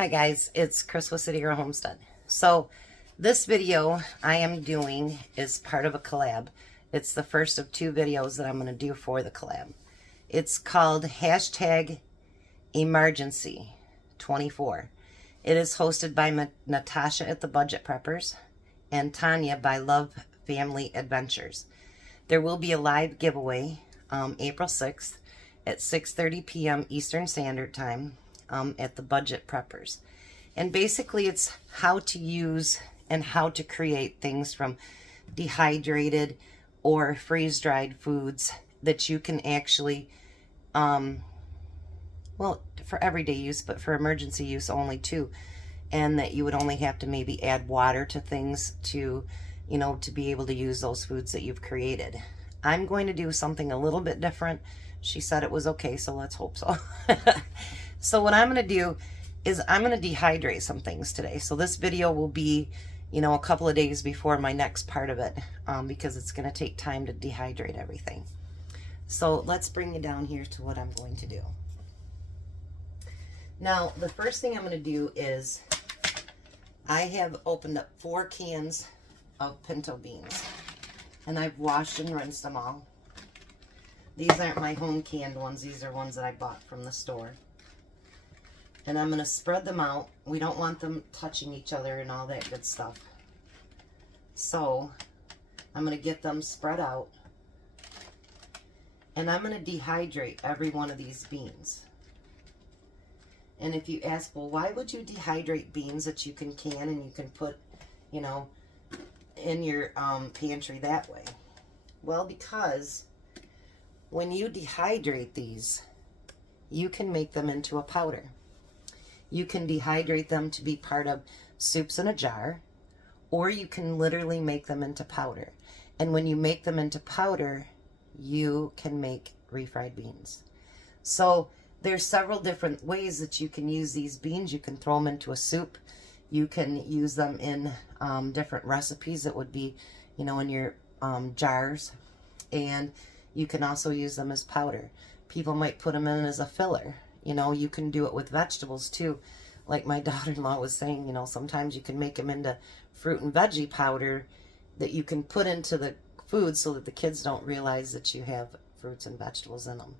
Hi guys, it's Chris with City Girl Homestead. So this video I am doing is part of a collab. It's the first of two videos that I'm going to do for the collab. It's called #Emergency24. It is hosted by Natasha at the Budget Preppers and Tanya by Love Family Adventures. There will be a live giveaway April 6th at 6:30 p.m. Eastern Standard Time at the Budget Preppers. And basically it's how to use and how to create things from dehydrated or freeze-dried foods that you can actually, well, for everyday use, but for emergency use only too. And that you would only have to maybe add water to things to, you know, to be able to use those foods that you've created. I'm going to do something a little bit different. She said it was okay, so let's hope so. So what I'm going to do is I'm going to dehydrate some things today. So this video will be, you know, a couple of days before my next part of it, because it's going to take time to dehydrate everything. So let's bring you down here to what I'm going to do. Now, the first thing I'm going to do is I have opened up 4 cans of pinto beans, and I've washed and rinsed them all. These aren't my home canned ones. These are ones that I bought from the store. And I'm going to spread them out. We don't want them touching each other and all that good stuff. So I'm going to get them spread out. And I'm going to dehydrate every one of these beans. And if you ask, well, why would you dehydrate beans that you can and you can put, you know, in your pantry that way? Well, because when you dehydrate these, you can make them into a powder. You can dehydrate them to be part of soups in a jar, or you can literally make them into powder. And when you make them into powder, you can make refried beans. So there's several different ways that you can use these beans. You can throw them into a soup. You can use them in different recipes that would be, you know, in your jars. And you can also use them as powder. People might put them in as a filler. You know, you can do it with vegetables too. Like my daughter-in-law was saying, you know, sometimes you can make them into fruit and veggie powder that you can put into the food so that the kids don't realize that you have fruits and vegetables in them.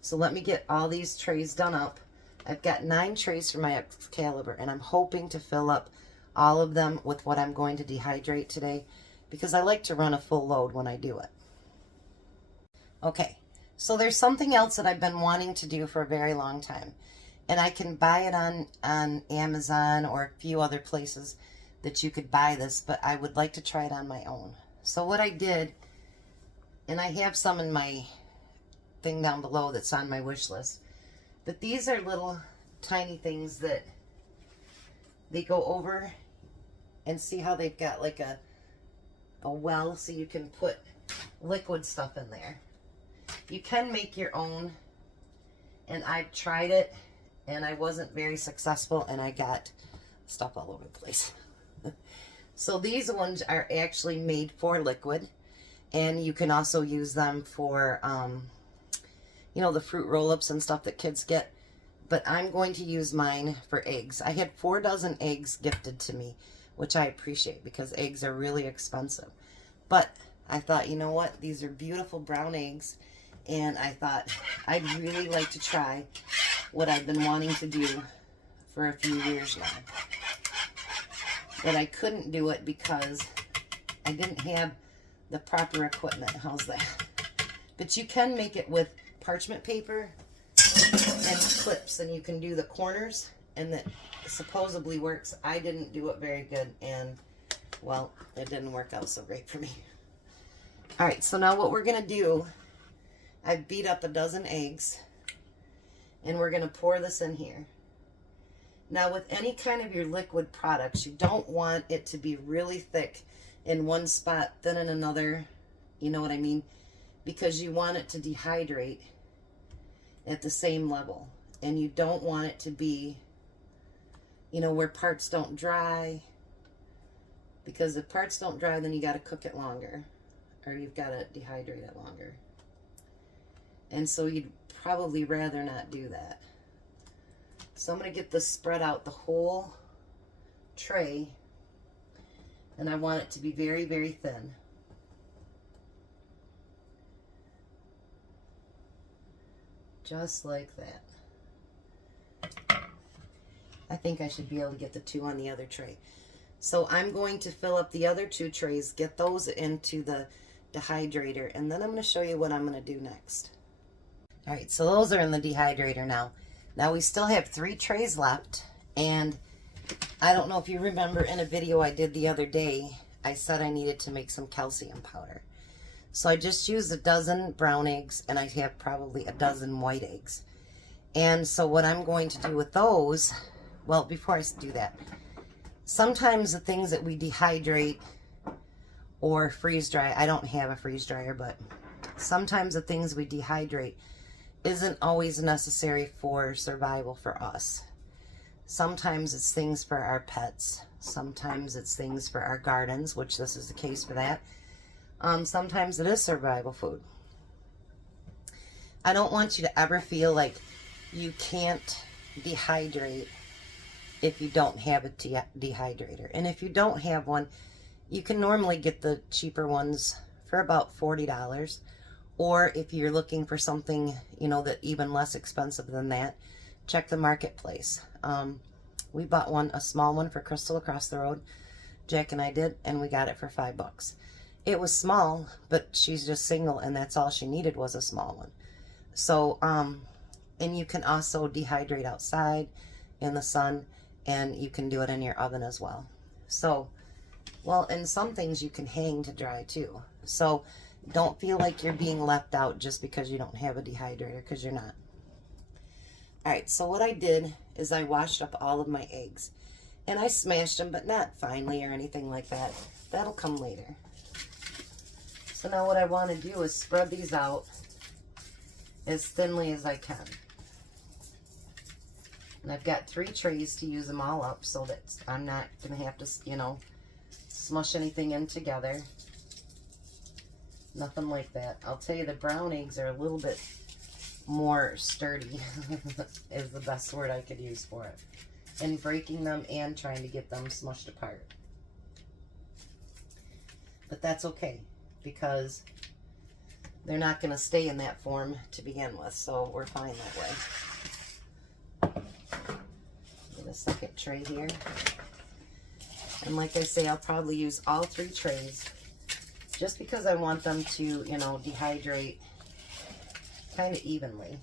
So let me get all these trays done up. I've got 9 trays for my Excalibur, and I'm hoping to fill up all of them with what I'm going to dehydrate today, because I like to run a full load when I do it. Okay. So there's something else that I've been wanting to do for a very long time. And I can buy it on Amazon or a few other places that you could buy this, but I would like to try it on my own. So what I did, and I have some in my thing down below that's on my wish list, but these are little tiny things that they go over, and see how they've got like a well, so you can put liquid stuff in there. You can make your own, and I've tried it, and I wasn't very successful, and I got stuff all over the place. So these ones are actually made for liquid, and you can also use them for, you know, the fruit roll-ups and stuff that kids get. But I'm going to use mine for eggs. I had 4 dozen eggs gifted to me, which I appreciate because eggs are really expensive. But I thought, you know what? These are beautiful brown eggs. And I thought I'd really like to try what I've been wanting to do for a few years now. But I couldn't do it because I didn't have the proper equipment. How's that? But you can make it with parchment paper and clips, and you can do the corners, and that supposedly works. I didn't do it very good, and, well, it didn't work out so great for me. All right, so now what we're going to do, I've beat up a dozen eggs, and we're going to pour this in here. Now, with any kind of your liquid products, you don't want it to be really thick in one spot, thin in another, you know what I mean? Because you want it to dehydrate at the same level. And you don't want it to be, you know, where parts don't dry. Because if parts don't dry, then you got to cook it longer. Or you've got to dehydrate it longer. And so you'd probably rather not do that. So I'm going to get this spread out the whole tray, and I want it to be very, very thin. Just like that. I think I should be able to get the 2 on the other tray. So I'm going to fill up the other 2 trays, get those into the dehydrator, and then I'm going to show you what I'm going to do next. All right, so those are in the dehydrator now. Now we still have 3 trays left, and I don't know if you remember in a video I did the other day, I said I needed to make some calcium powder. So I just used a dozen brown eggs, and I have probably a dozen white eggs. And so what I'm going to do with those, well, before I do that, sometimes the things that we dehydrate or freeze dry, I don't have a freeze dryer, but sometimes the things we dehydrate isn't always necessary for survival for us. Sometimes it's things for our pets. Sometimes it's things for our gardens, which this is the case for that. Sometimes it is survival food. I don't want you to ever feel like you can't dehydrate if you don't have a dehydrator. And if you don't have one, you can normally get the cheaper ones for about $40. Or if you're looking for something, you know, that even less expensive than that, check the marketplace. We bought one, a small one for Crystal across the road. Jack and I did, and we got it for $5. It was small, but she's just single, and that's all she needed was a small one. So, and you can also dehydrate outside in the sun, and you can do it in your oven as well. So, well, and some things you can hang to dry too. So don't feel like you're being left out just because you don't have a dehydrator, because you're not. All right, so what I did is I washed up all of my eggs, and I smashed them, but not finely or anything like that. That'll come later. So now what I want to do is spread these out as thinly as I can. And I've got 3 trays to use them all up so that I'm not going to have to, you know, smush anything in together. Nothing like that. I'll tell you, the brown eggs are a little bit more sturdy is the best word I could use for it. And breaking them and trying to get them smushed apart. But that's okay, because they're not going to stay in that form to begin with, so we're fine that way. Get a second tray here. And like I say, I'll probably use all 3 trays just because I want them to, you know, dehydrate kind of evenly.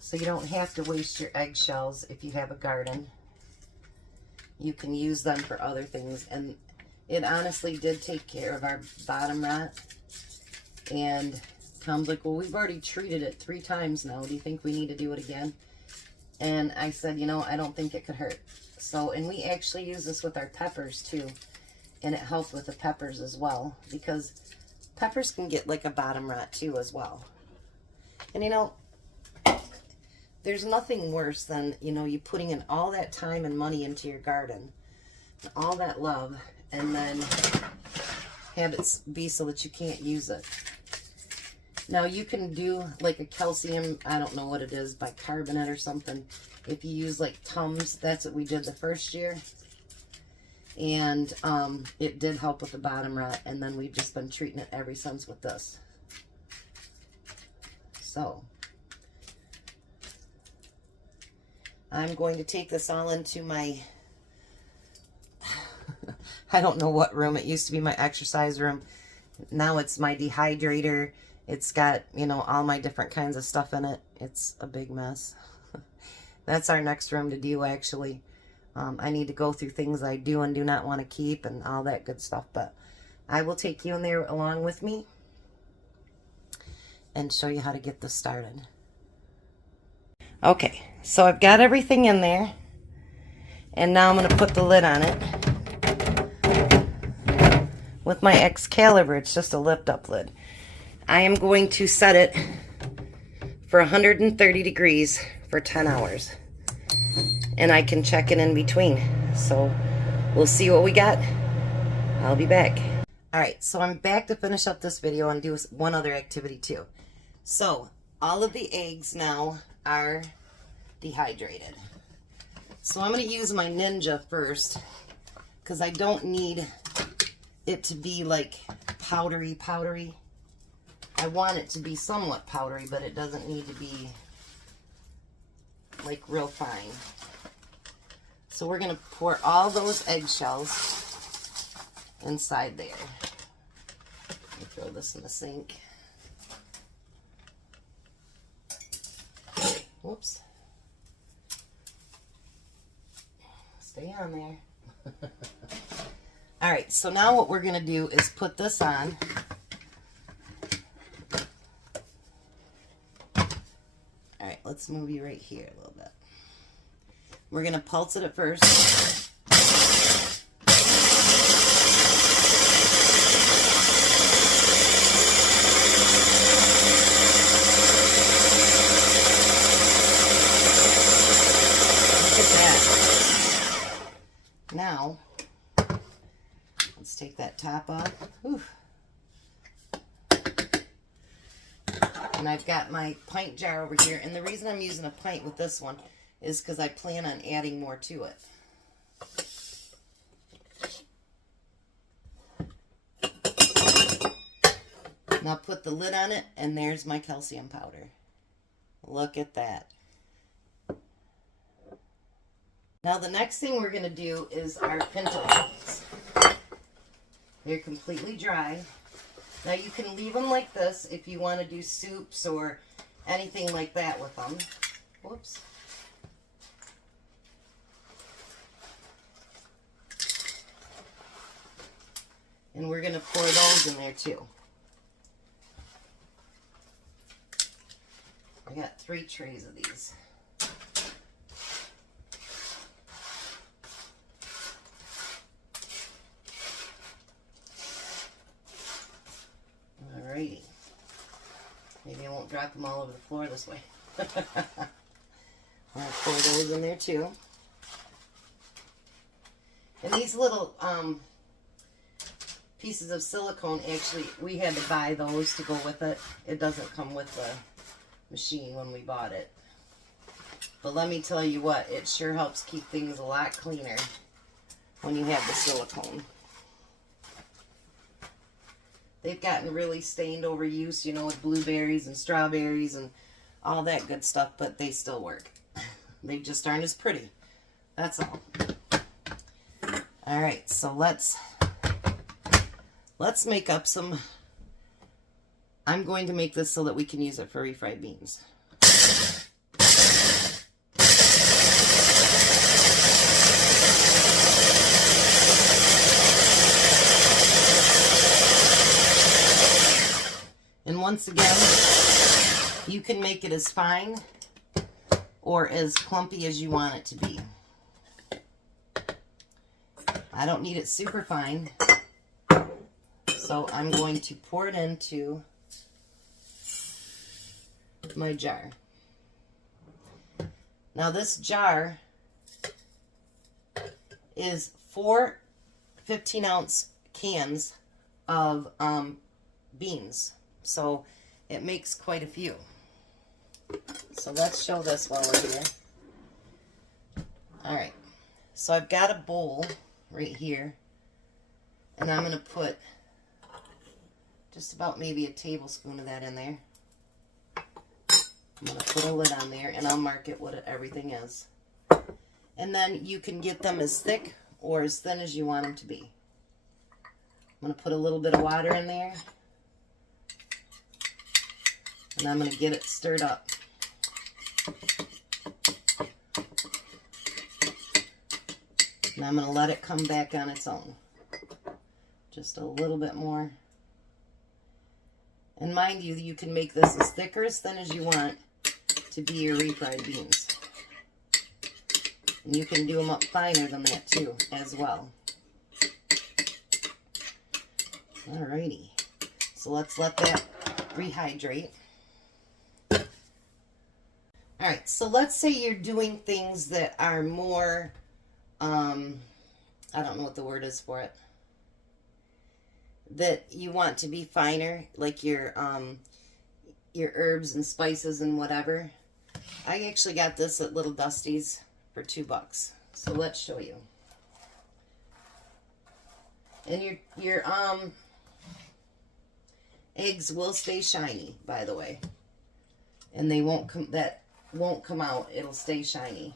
So you don't have to waste your eggshells if you have a garden. You can use them for other things, and it honestly did take care of our bottom rot. And Tom's like, well, we've already treated it 3 times now. Do you think we need to do it again? And I said, you know, I don't think it could hurt. So, and we actually use this with our peppers too. And it helped with the peppers as well, because peppers can get like a bottom rot too as well. And you know, there's nothing worse than, you know, you putting in all that time and money into your garden, all that love, and then have it be so that you can't use it. Now you can do like a calcium, I don't know what it is, bicarbonate or something. If you use like Tums, that's what we did the first year. And it did help with the bottom rot, and then we've just been treating it ever since with this. So I'm going to take this all into my, I don't know what room. It used to be my exercise room. Now it's my dehydrator. It's got, you know, all my different kinds of stuff in it. It's a big mess. That's our next room to do, actually. I need to go through things I do and do not want to keep and all that good stuff. But I will take you in there along with me and show you how to get this started. Okay, so I've got everything in there. And now I'm going to put the lid on it. With my Excalibur, it's just a lift-up lid. I am going to set it for 130 degrees for 10 hours. And I can check it in between. So we'll see what we got. I'll be back. Alright, so I'm back to finish up this video and do one other activity too. So all of the eggs now are dehydrated. So I'm going to use my Ninja first because I don't need it to be like powdery. I want it to be somewhat powdery, but it doesn't need to be like real fine. So we're going to pour all those eggshells inside there. Let me throw this in the sink. Whoops. Stay on there. All right, so now what we're going to do is put this on. All right, let's move you right here a little bit. We're going to pulse it at first. Now, let's take that top off. Whew. And I've got my pint jar over here. And the reason I'm using a pint with this one is because I plan on adding more to it. Now put the lid on it, and there's my calcium powder. Look at that. Now the next thing we're going to do is our pinto beans. They're completely dry. Now you can leave them like this if you want to do soups or anything like that with them. Whoops. And we're going to pour those in there too. I got 3 trays of these. Alrighty. Maybe I won't drop them all over the floor this way. I'll pour those in there too. And these little pieces of silicone, actually, we had to buy those to go with it. It doesn't come with the machine when we bought it. But let me tell you what, it sure helps keep things a lot cleaner when you have the silicone. They've gotten really stained over use, you know, with blueberries and strawberries and all that good stuff, but they still work. They just aren't as pretty. That's all. All right, so let's make up some. I'm going to make this so that we can use it for refried beans. And once again, you can make it as fine or as clumpy as you want it to be. I don't need it super fine, so I'm going to pour it into my jar. Now this jar is 4 15-ounce cans of beans. So it makes quite a few. So let's show this while we're here. Alright, so I've got a bowl right here, and I'm going to put just about maybe a tablespoon of that in there. I'm going to put a lid on there, and I'll mark it what everything is. And then you can get them as thick or as thin as you want them to be. I'm going to put a little bit of water in there. And I'm going to get it stirred up. And I'm going to let it come back on its own. Just a little bit more. And mind you, you can make this as thick or as thin as you want to be your refried beans. And you can do them up finer than that too, as well. Alrighty. So let's let that rehydrate. Alright, so let's say you're doing things that are more, I don't know what the word is for it, that you want to be finer, like you're your herbs and spices and whatever. I actually got this at Little Dusty's for $2. So let's show you. And your eggs will stay shiny, by the way. And they won't come, that won't come out. It'll stay shiny.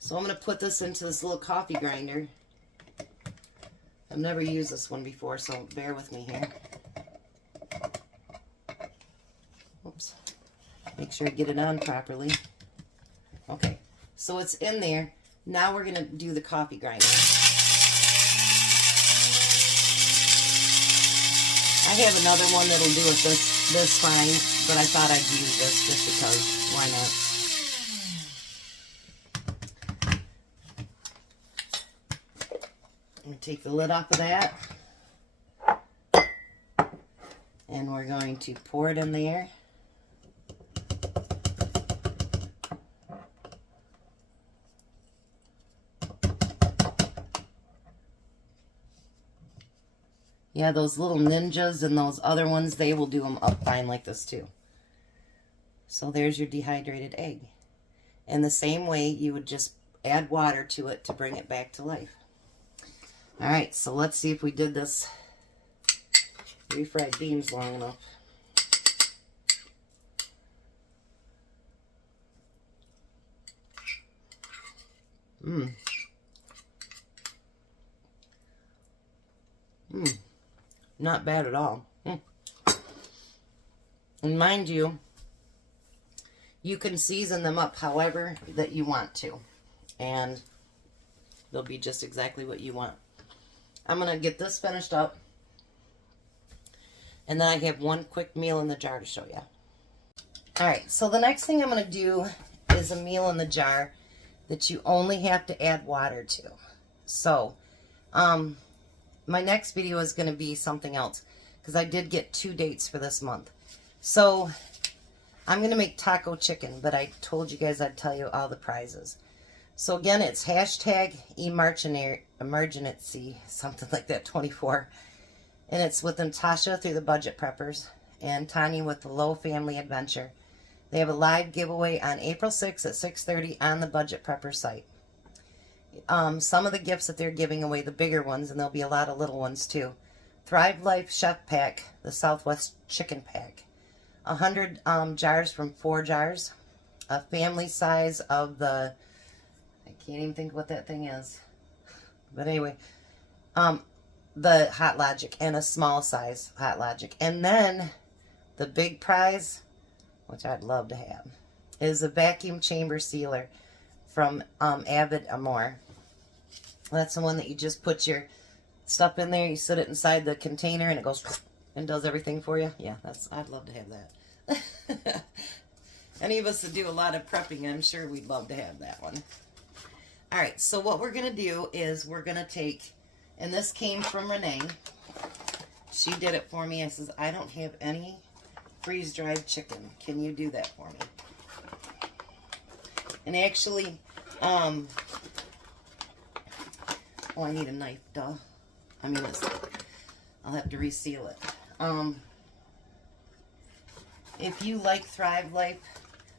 So I'm going to put this into this little coffee grinder. I've never used this one before, so bear with me here. Oops. Make sure I get it on properly. Okay, so it's in there. Now we're going to do the coffee grinder. I have another one that'll do it this fine, but I thought I'd use this just because. Why not? I'm going to take the lid off of that. And we're going to pour it in there. Yeah, those little ninjas and those other ones, they will do them up fine like this too. So there's your dehydrated egg. And the same way, you would just add water to it to bring it back to life. All right, so let's see if we did this refried beans long enough. Not bad at all. And mind you, you can season them up however that you want to. And they'll be just exactly what you want. I'm going to get this finished up. And then I have one quick meal in the jar to show you. Alright, so the next thing I'm going to do is a meal in the jar that you only have to add water to. So, my next video is going to be something else because I did get 2 dates for this month. So I'm going to make taco chicken, but I told you guys I'd tell you all the prizes. So again, it's hashtag emergency, something like that, 24. And it's with Natasha through the Budget Preppers and Tanya with the Low Family Adventure. They have a live giveaway on April 6th at 6:30 on the Budget Prepper site. Some of the gifts that they're giving away, the bigger ones, and there'll be a lot of little ones too. Thrive Life Chef Pack, the Southwest Chicken Pack. 100 jars from 4 jars. A family size of the, I can't even think what that thing is. But anyway, the Hot Logic and a small size Hot Logic. And then the big prize, which I'd love to have, is a vacuum chamber sealer from Avid Amore. That's the one that you just put your stuff in there, you sit it inside the container and it goes and does everything for you. Yeah, I'd love to have that. Any of us that do a lot of prepping, I'm sure we'd love to have that one. Alright, so what we're going to do is we're going to take, and this came from Renee. She did it for me. I says, I don't have any freeze-dried chicken. Can you do that for me? And actually, oh, I need a knife, duh. I mean, I'll have to reseal it. If you like Thrive Life,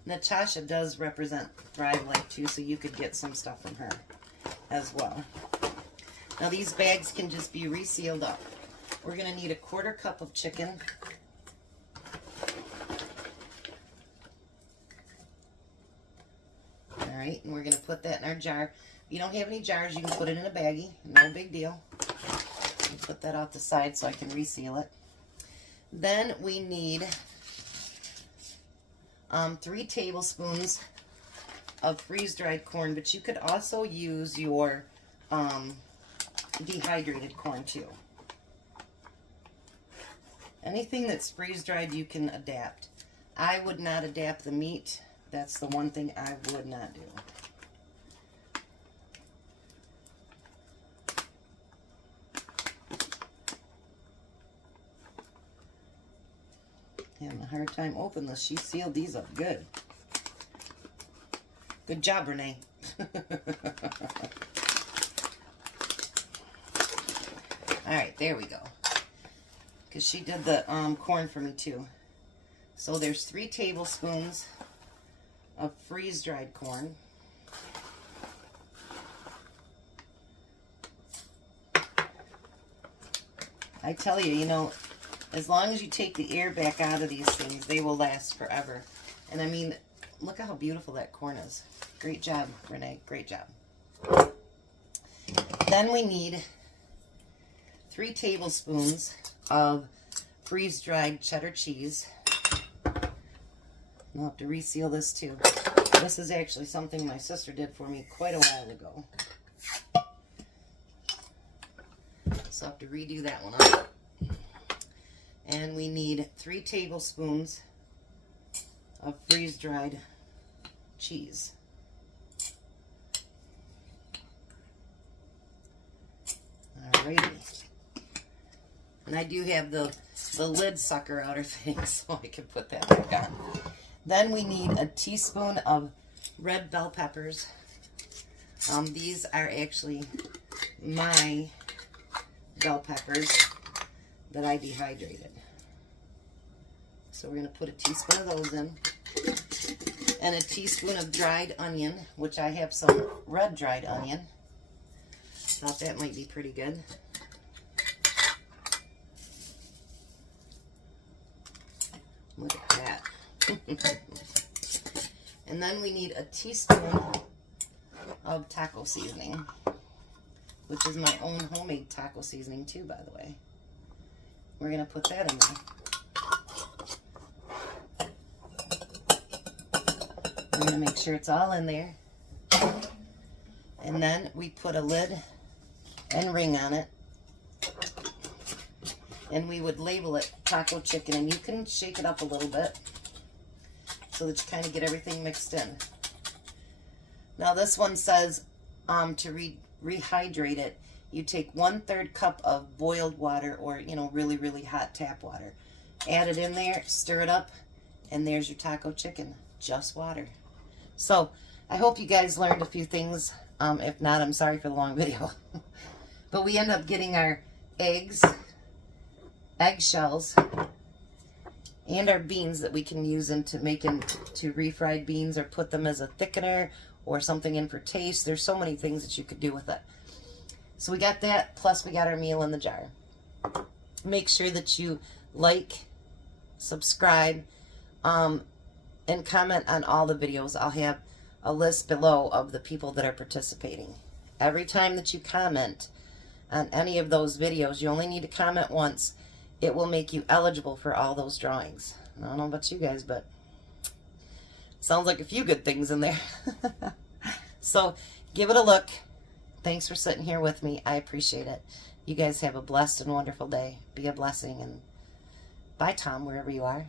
Natasha does represent Thrive Life too, so you could get some stuff from her as well. Now these bags can just be resealed up. We're going to need a 1/4 cup of chicken. Alright, and we're going to put that in our jar. If you don't have any jars, you can put it in a baggie. No big deal. Put that off the side so I can reseal it. Then we need 3 tablespoons of freeze-dried corn, but you could also use your dehydrated corn too. Anything that's freeze-dried you can adapt. I would not adapt the meat. That's the one thing I would not do. Having a hard time opening this. She sealed these up good. Good job, Renee. Alright, there we go. because she did the corn for me too. So there's 3 tablespoons of freeze-dried corn. I tell you, you know, as long as you take the air back out of these things, they will last forever. And I mean, look at how beautiful that corn is. Great job, Renee. Great job. Then we need 3 tablespoons of freeze-dried cheddar cheese. I'll have to reseal this too. This is actually something my sister did for me quite a while ago. So I'll have to redo that one up. And we need 3 tablespoons of freeze-dried cheese. Alrighty. And I do have the lid sucker outer thing, so I can put that back on. Then we need a teaspoon of red bell peppers. These are actually my bell peppers that I dehydrated. So we're going to put a teaspoon of those in. And a teaspoon of dried onion, which I have some red dried onion. Thought that might be pretty good. Look at that. And then we need a teaspoon of taco seasoning, which is my own homemade taco seasoning too, by the way. We're going to put that in there. I'm going to make sure it's all in there. And then we put a lid and ring on it. And we would label it taco chicken. And you can shake it up a little bit so that you kind of get everything mixed in. Now this one says to rehydrate it, you take 1/3 cup of boiled water, or, you know, really, really hot tap water. Add it in there, stir it up, and there's your taco chicken. Just water. So I hope you guys learned a few things. If not, I'm sorry for the long video. But we end up getting our eggs, eggshells, and our beans that we can use into making to refried beans, or put them as a thickener or something in for taste. There's so many things that you could do with it. So we got that, plus we got our meal in the jar. Make sure that you like, subscribe, and comment on all the videos. I'll have a list below of the people that are participating. Every time that you comment on any of those videos, you only need to comment once. It will make you eligible for all those drawings. I don't know about you guys, but sounds like a few good things in there. So give it a look. Thanks for sitting here with me. I appreciate it. You guys have a blessed and wonderful day. Be a blessing. And bye, Tom, wherever you are.